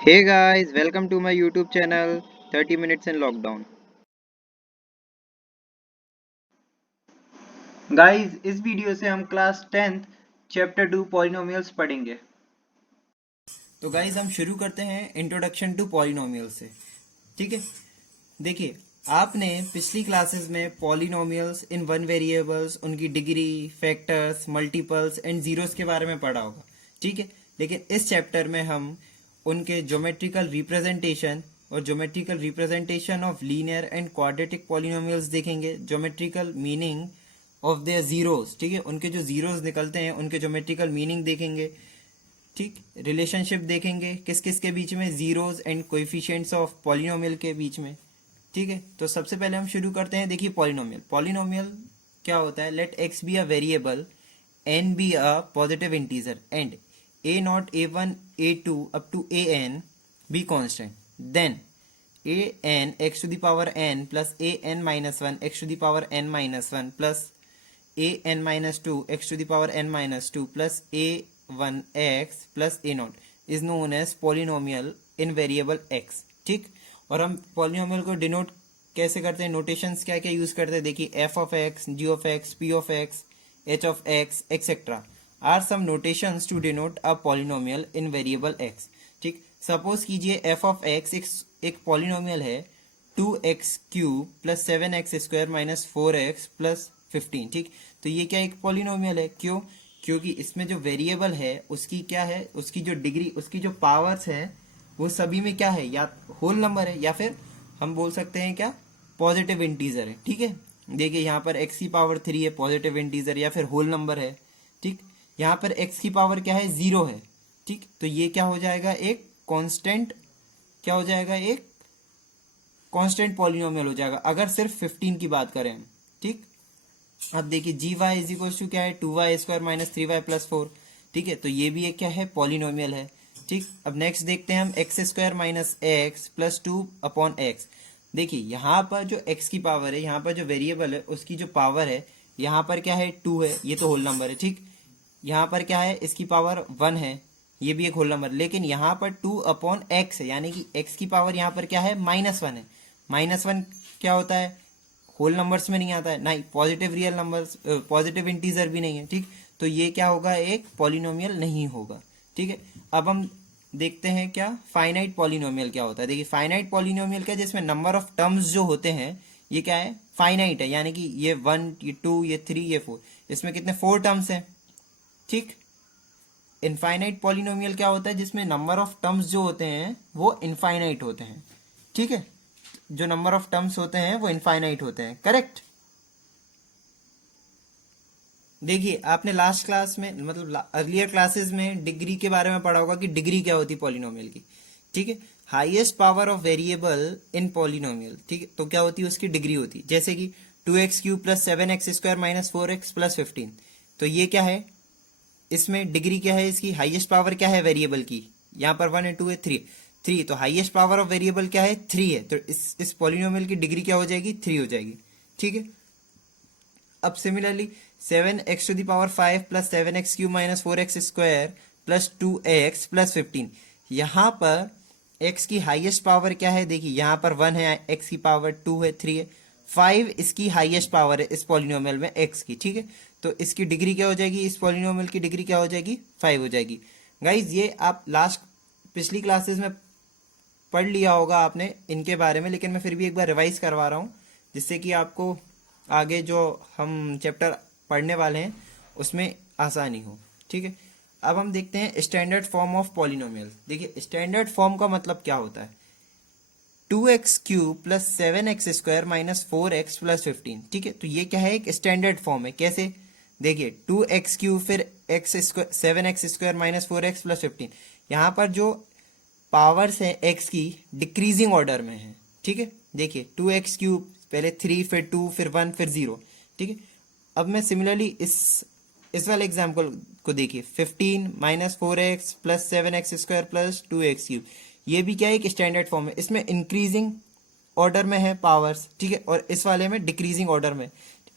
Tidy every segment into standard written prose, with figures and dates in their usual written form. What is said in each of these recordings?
Hey guys, welcome to my YouTube channel 30 Minutes in Lockdown. Guys इस video से हम class 10th chapter 2 polynomials पढ़ेंगे। तो guys हम शुरू करते हैं इंट्रोडक्शन टू पॉलिनोमियल से। ठीक है, देखिए आपने पिछली क्लासेस में पॉलिनोमियल्स इन वन वेरिएबल्स, उनकी degree, factors, multiples and zeros के बारे में पढ़ा होगा। ठीक है, लेकिन इस चैप्टर में हम उनके ज्योमेट्रिकल रिप्रेजेंटेशन और geometrical representation of linear and quadratic polynomials देखेंगे, geometrical meaning of their zeros. ठीक है, उनके जो जीरोस निकलते हैं उनके ज्योमेट्रिकल मीनिंग देखेंगे। ठीक, रिलेशनशिप देखेंगे किस किस के बीच में, zeros and coefficients of polynomial के बीच में। ठीक है, तो सबसे पहले हम शुरू करते हैं। देखिए पॉलिनोमियल, पॉलिनोमियल क्या होता है? Let x be a variable, n be a positive integer and a nought a one a two up to a n be constant, then a n x to the power n plus a n minus one x to the power n minus one plus a n minus two x to the power n minus two plus a one x plus a nought is known as polynomial in variable x. ठीक, और हम polynomial को denote कैसे करते हैं, notations क्या क्या use करते हैं? देखिए f of x, g of x, p of x, h of x etcetera are some notations to denote a polynomial in variable x. ठीक, सपोज कीजिए एफ ऑफ एक्स एक पॉलिनोमियल है 2x cube plus 7x square minus 4x plus 15। ठीक, तो ये क्या एक polynomial है? क्यों? क्योंकि इसमें जो वेरिएबल है उसकी क्या है, उसकी जो डिग्री, उसकी जो पावर्स है वो सभी में क्या है, या होल नंबर है या फिर हम बोल सकते हैं क्या, पॉजिटिव इंटीजर है। ठीक है, देखिए यहाँ पर x की पावर 3 है, पॉजिटिव इंटीजर या फिर होल नंबर है। ठीक, यहाँ पर x की पावर क्या है, 0 है। ठीक, तो ये क्या हो जाएगा, एक कांस्टेंट, क्या हो जाएगा, एक कांस्टेंट पॉलिनोमियल हो जाएगा अगर सिर्फ 15 की बात करें हम। ठीक, अब देखिए जी वाई इज इक्वल टू क्या है, 2y square minus 3y plus 4। ठीक है, तो ये भी एक क्या है, पॉलिनोमियल है। ठीक, अब नेक्स्ट देखते हैं हम x square minus x plus 2 upon x. देखिए यहाँ पर जो x की पावर है, यहाँ पर जो वेरिएबल है उसकी जो पावर है, यहाँ पर क्या है 2 है, ये तो होल नंबर है। ठीक, यहाँ पर क्या है, इसकी पावर 1 है, ये भी एक होल नंबर, लेकिन यहाँ पर 2 अपॉन एक्स है, यानी कि x की पावर यहाँ पर क्या है, -1 है। -1 क्या होता है, होल नंबर्स में नहीं आता है, नहीं positive real numbers, positive integer भी नहीं है। ठीक, तो ये क्या होगा, एक पॉलिनोमियल नहीं होगा। ठीक है, अब हम देखते हैं क्या फाइनाइट पॉलिनोमियल क्या होता है। देखिए फाइनाइट पॉलिनोमियल क्या, जिसमें नंबर ऑफ टर्म्स जो होते हैं ये क्या है, फाइनाइट है, यानी कि ये 1, ये 2, ये 3, ये 4, इसमें कितने 4 टर्म्स हैं। ठीक, इनफाइनाइट पॉलिनोमियल क्या होता है, जिसमें नंबर ऑफ टर्म्स जो होते हैं वो इनफाइनाइट होते हैं। ठीक है, जो नंबर ऑफ टर्म्स होते हैं वो इनफाइनाइट होते हैं, करेक्ट। देखिए आपने लास्ट क्लास में, मतलब अर्लियर क्लासेस में डिग्री के बारे में पढ़ा होगा कि डिग्री क्या होती है पॉलिनोमियल की। ठीक है, highest power of variable in polynomial. ठीक है, तो क्या होती है, उसकी डिग्री होती है, जैसे कि 2x cube plus 7x square minus 4x plus 15। तो ये क्या है, इसमें डिग्री क्या है, इसकी हाईएस्ट पावर क्या है वेरिएबल की, यहाँ पर 1 है, 2 है, 3, तो हाईएस्ट पावर ऑफ वेरिएबल क्या है, 3 है, तो इस पॉलिनोमियल की डिग्री क्या हो जाएगी, 3 हो जाएगी। ठीक है, अब similarly 7x to the power 5 plus 7x cube minus 4x square plus 2x plus 15, यहाँ पर x की हाईएस्ट पावर क्या है, देखिए यहाँ पर 1 है, x की पावर 2 है, 3 है, 5 इसकी हाईएस्ट पावर है इस पॉलिनोमियल में x की। ठीक है, तो इसकी डिग्री क्या हो जाएगी, इस पॉलिनोमियल की डिग्री क्या हो जाएगी, 5 हो जाएगी। गाइज ये आप लास्ट पिछली क्लासेस में पढ़ लिया होगा आपने इनके बारे में, लेकिन मैं फिर भी एक बार रिवाइज करवा रहा हूँ, जिससे कि आपको आगे जो हम चैप्टर पढ़ने वाले हैं उसमें आसानी हो। ठीक है, अब हम देखते हैं स्टैंडर्ड फॉर्म ऑफ पॉलिनोमियल। देखिए स्टैंडर्ड फॉर्म का मतलब क्या होता है, 2x cube plus 7x square minus 4x plus 15। ठीक है, तो ये क्या है, एक स्टैंडर्ड फॉर्म है। कैसे, देखिए 2x क्यूब फिर x square 7x square minus 4x plus 15, यहाँ पर जो पावर्स हैं x की डिक्रीजिंग ऑर्डर में है। ठीक है, देखिए 2x क्यूब पहले 3 फिर 2 फिर 1 फिर 0। ठीक है, अब मैं सिमिलरली इस वाले एग्जाम्पल को देखिए 15 minus 4x plus 7x square plus 2x cube, ये भी क्या है, एक स्टैंडर्ड फॉर्म है, इसमें इंक्रीजिंग ऑर्डर में है पावर्स। ठीक है, और इस वाले में डिक्रीजिंग ऑर्डर में,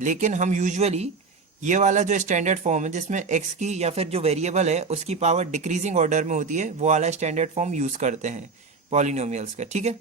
लेकिन हम यूजुअली ये वाला जो स्टैंडर्ड फॉर्म है जिसमें एक्स की या फिर जो वेरिएबल है उसकी पावर डिक्रीजिंग ऑर्डर में होती है, वो वाला स्टैंडर्ड फॉर्म यूज करते हैं पॉलिनोमियल्स का, ठीक है।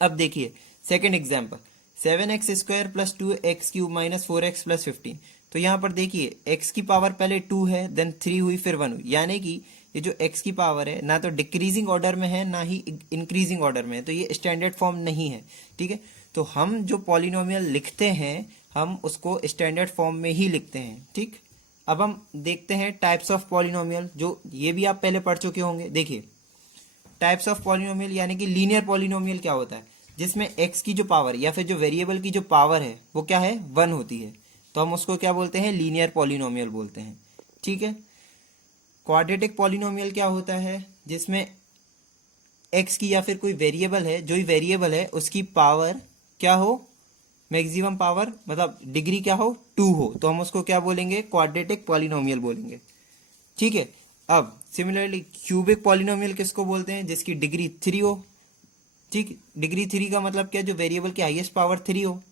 अब देखिए second example, 7x² plus 2x³ minus 4x plus 15। तो यहाँ पर देखिए x की पावर पहले 2 है, देन 3 हुई, फिर 1 हुई, यानी कि ये जो x की पावर है ना तो डिक्रीजिंग ऑर्डर में है ना ही इंक्रीजिंग ऑर्डर में है, तो ये स्टैंडर्ड फॉर्म नहीं है, ठीक है। तो हम जो पॉलिनोमियल लिखते हैं हम उसको स्टैंडर्ड फॉर्म में ही लिखते हैं, ठीक। अब हम देखते हैं टाइप्स ऑफ पॉलिनोमियल, जो ये भी आप पहले पढ़ चुके होंगे। देखिए टाइप्स ऑफ पॉलिनोमियल यानी कि लीनियर पॉलिनोमियल क्या होता है, जिसमें x की जो पावर या फिर जो वेरिएबल की जो पावर है वो क्या है, 1 होती है, तो हम उसको क्या बोलते हैं, लीनियर पॉलिनोमियल बोलते हैं, ठीक है। क्वाड्रेटिक पॉलिनोमियल क्या होता है, जिसमें x की या फिर कोई वेरिएबल है, जो ही वेरिएबल है उसकी पावर क्या हो, मैक्सिमम पावर मतलब डिग्री क्या हो, 2 हो, तो हम उसको क्या बोलेंगे, क्वाड्रेटिक पॉलिनोमियल बोलेंगे, ठीक है। अब सिमिलरली क्यूबिक पॉलिनोमियल किसको बोलते हैं, जिसकी डिग्री 3 हो, ठीक। डिग्री 3 का मतलब क्या, जो वेरिएबल की हाईएस्ट पावर 3 हो,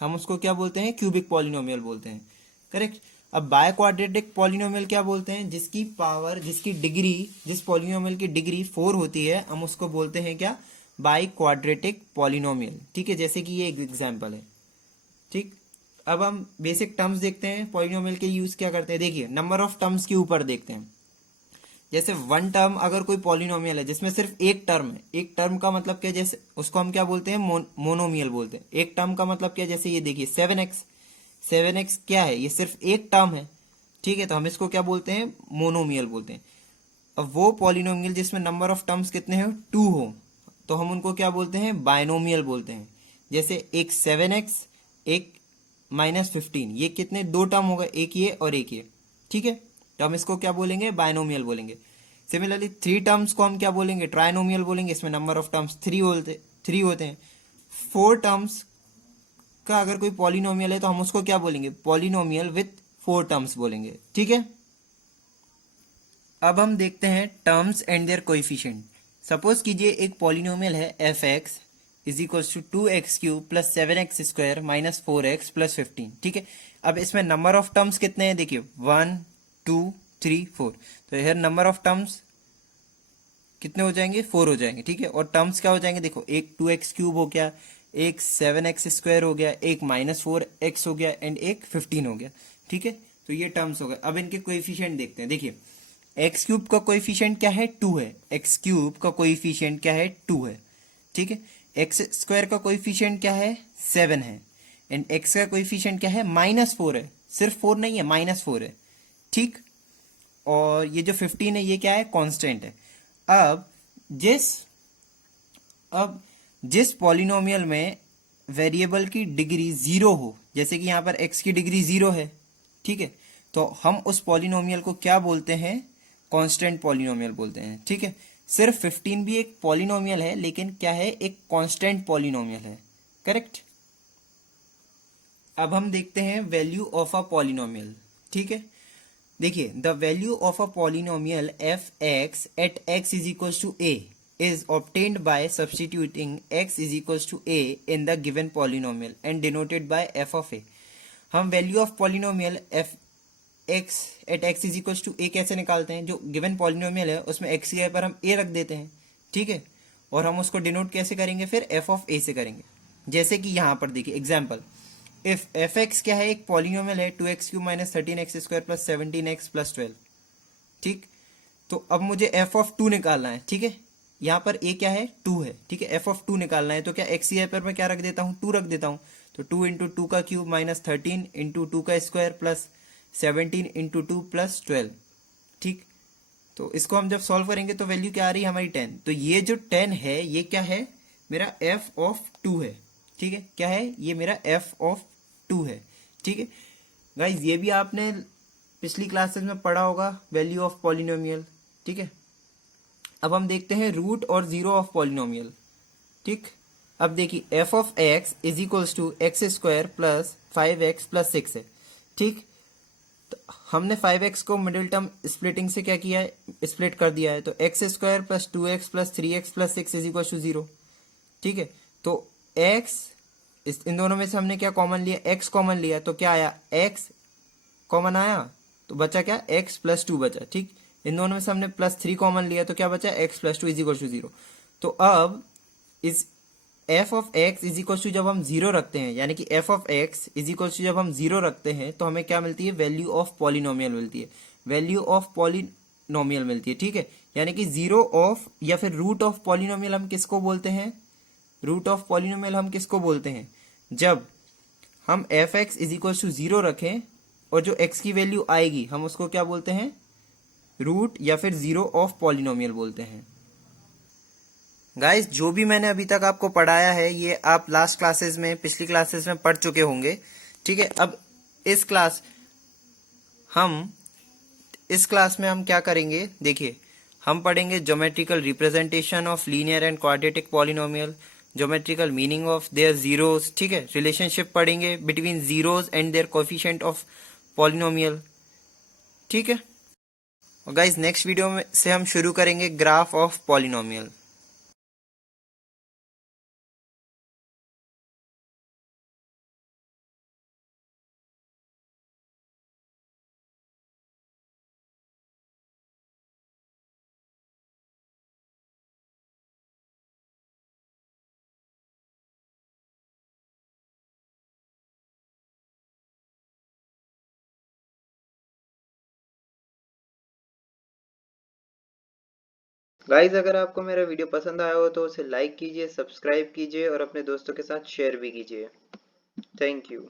हम उसको क्या बोलते हैं, क्यूबिक पॉलिनोमियल बोलते हैं, करेक्ट। अब बाय क्वाड्रेटिक पॉलिनोमियल क्या बोलते हैं, जिसकी पावर, जिसकी डिग्री, जिस पॉलिनोमियल की डिग्री 4 होती है, हम उसको बोलते हैं क्या, बाय क्वाड्रेटिक पॉलिनोमियल, ठीक है। जैसे कि ये एक एग्जांपल है, ठीक। अब हम बेसिक टर्म्स देखते हैं पॉलिनोमियल के यूज क्या करते हैं। देखिए नंबर ऑफ टर्म्स के ऊपर देखते हैं। जैसे वन टर्म अगर कोई पॉलिनोमियल है जिसमें सिर्फ एक टर्म है, एक टर्म का मतलब क्या, जैसे उसको हम क्या बोलते हैं, मोनोमियल बोलते हैं। एक टर्म का मतलब क्या, जैसे ये देखिए 7x क्या है, ये सिर्फ एक टर्म है, ठीक है, तो हम इसको क्या बोलते हैं, मोनोमियल बोलते हैं। अब वो पॉलिनोमियल जिसमें नंबर ऑफ टर्म्स कितने हो, 2 हो, तो हम उनको क्या बोलते हैं, बायनोमियल बोलते हैं। जैसे एक 7x एक -15, ये कितने, 2 टर्म हो गए, एक ये और एक ये, ठीक है, तो हम इसको क्या बोलेंगे, बायनोमियल बोलेंगे। सिमिलरली 3 टर्म्स को हम क्या बोलेंगे, ट्राइनोमियल बोलेंगे, इसमें नंबर ऑफ टर्म्स 3 होते हैं। 4 टर्म्स का अगर कोई पॉलिनोमियल है तो हम उसको क्या बोलेंगे, पॉलिनोमियल विथ 4 टर्म्स बोलेंगे, ठीक है। अब हम देखते हैं terms and their coefficient. Suppose कीजिए एक पॉलिनोमियल है f(x) is equals to 2x³ plus 7x² minus 4x plus 15, ठीक है। अब इसमें नंबर ऑफ टर्म्स कितने हैं, देखिए 1 2 3 4, तो यार नंबर ऑफ टर्म्स कितने हो जाएंगे, 4 हो जाएंगे, ठीक है। और टर्म्स क्या हो जाएंगे, देखो एक 2x³ हो गया, एक 7x² हो गया, एक -4x हो गया एंड एक 15 हो गया, ठीक है। तो ये टर्म्स हो गए। अब इनके कोएफिशिएंट देखते हैं। देखिए x³ का कोएफिशिएंट क्या है, 2 है, x³ का कोएफिशिएंट क्या है, 2 है, ठीक है। x² का कोएफिशिएंट क्या है, 7 है, एंड x का कोएफिशिएंट क्या है, -4 है, सिर्फ 4 नहीं है, -4 है, ठीक। और ये जो 15 है ये क्या है, कांस्टेंट है। अब जिस पॉलिनोमियल में वेरिएबल की डिग्री 0 हो, जैसे कि यहाँ पर x की डिग्री 0 है, ठीक है, तो हम उस पॉलिनोमियल को क्या बोलते हैं, कांस्टेंट पॉलिनोमियल बोलते हैं, ठीक है। सिर्फ 15 भी एक पॉलिनोमियल है, लेकिन क्या है, एक कांस्टेंट पॉलिनोमियल है, करेक्ट। अब हम देखते हैं वैल्यू ऑफ अ पॉलिनोमियल, ठीक है। देखिए the value of a polynomial f(x) at x is equals to a is obtained by substituting x is equals to a in the given polynomial and denoted by f of a। हम value of polynomial f(x) at x is equals to a कैसे निकालते हैं, जो given polynomial है उसमें x की जगह पर हम a रख देते हैं, ठीक है, और हम उसको डिनोट कैसे करेंगे, फिर f of a से करेंगे। जैसे कि यहाँ पर देखिए एग्जाम्पल, इफ f(x) क्या है, एक पॉलिनोमियल है 2x³ minus 13x² plus 17x plus 12, ठीक। तो अब मुझे f of 2 निकालना है, ठीक है। यहाँ पर a क्या है, 2 है, ठीक है, f of 2 निकालना है, तो क्या x की पर मैं क्या रख देता हूँ, 2 रख देता हूँ, तो 2 इंटू 2 का क्यूब माइनस 13 इंटू 2 का स्क्वायर प्लस 17 इंटू 2 प्लस 12, ठीक। तो इसको हम जब सॉल्व करेंगे तो वैल्यू क्या आ रही है हमारी 10। तो ये जो 10 है ये क्या है, मेरा f of 2 है, ठीक है, क्या है, ये मेरा f of 2 है, ठीक है। गाइज ये भी आपने पिछली क्लासेस में पढ़ा होगा, वैल्यू ऑफ पॉलिनोमियल, ठीक है। अब हम देखते हैं रूट और जीरो ऑफ पॉलिनोमियल, ठीक। अब देखिए f of x is equals to x² plus 5x plus 6 है, ठीक। तो हमने 5x को मिडिल टर्म स्प्लिटिंग से क्या किया है, स्प्लिट कर दिया है, तो x² plus 2x plus 3x plus 6 is equal to 0, ठीक है। तो x इन दोनों में से हमने क्या कॉमन लिया, x कॉमन लिया, तो क्या आया, x कॉमन आया तो बचा क्या, x प्लस 2 बचा। ठीक, इन दोनों में से हमने +3 कॉमन लिया तो क्या बचा, x plus 2 is equal to 0। तो अब इस f of x is equal to जब हम 0 रखते हैं, यानी कि f of x is equal to जब हम 0 रखते हैं तो हमें क्या मिलती है, वैल्यू ऑफ पॉलिनोमियल मिलती है, वैल्यू ऑफ पॉलिनोमियल मिलती है। ठीक है, यानी कि 0 ऑफ या फिर रूट ऑफ पॉलिनोमियल हम किसको बोलते हैं, रूट ऑफ पॉलिनोमियल हम किसको बोलते हैं, जब हम f x is equal to 0 रखें और जो x की वैल्यू आएगी हम उसको क्या बोलते हैं, रूट या फिर 0 ऑफ पॉलिनोमियल बोलते हैं। गाइस, जो भी मैंने अभी तक आपको पढ़ाया है ये आप लास्ट क्लासेस में, पिछली क्लासेस में पढ़ चुके होंगे। ठीक है, अब इस क्लास में हम क्या करेंगे, देखिए हम पढ़ेंगे geometrical representation of linear and quadratic polynomial, geometrical meaning of their zeros. ठीक है, रिलेशनशिप पढ़ेंगे between zeros and their coefficient of polynomial. ठीक है, और गाइस नेक्स्ट वीडियो में से हम शुरू करेंगे ग्राफ ऑफ पॉलिनोमियल। गाइज, अगर आपको मेरा वीडियो पसंद आया हो तो उसे लाइक कीजिए, सब्सक्राइब कीजिए और अपने दोस्तों के साथ शेयर भी कीजिए। Thank you.